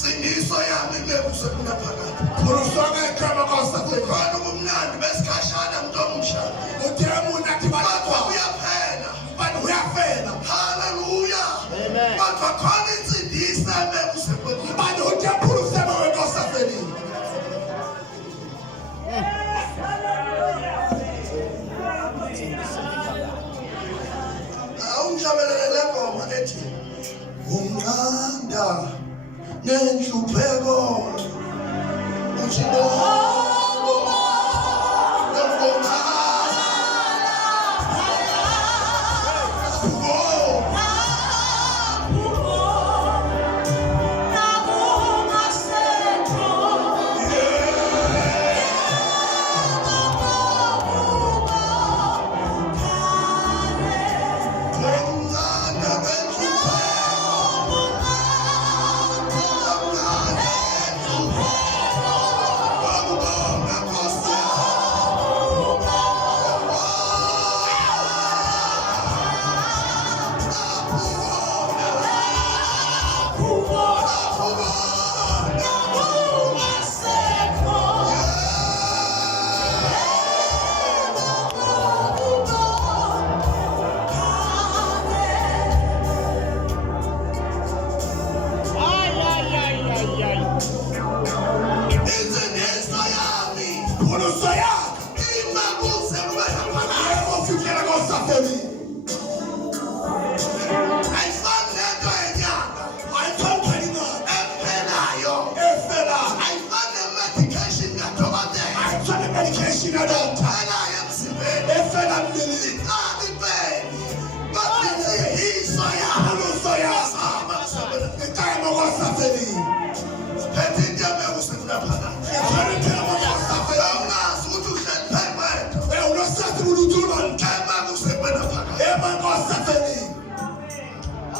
Sindiso yami ngekusephula phakathi. Kulusonga ekrama kosafeni. Khona ubumnandi besikhashana umuntu omshana. Utemu nathi balapha. Uyaphela. Bani uyafela. Hallelujah. Amen. Kodwa khona insindiso ngekusephula. Bani utempulu sema wekosafeni. Awungishabelele ngoma ethi unqanda nenhlupheko uthixo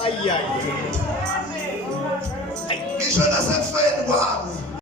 Ay, ay. ngisho nasekufeni kwami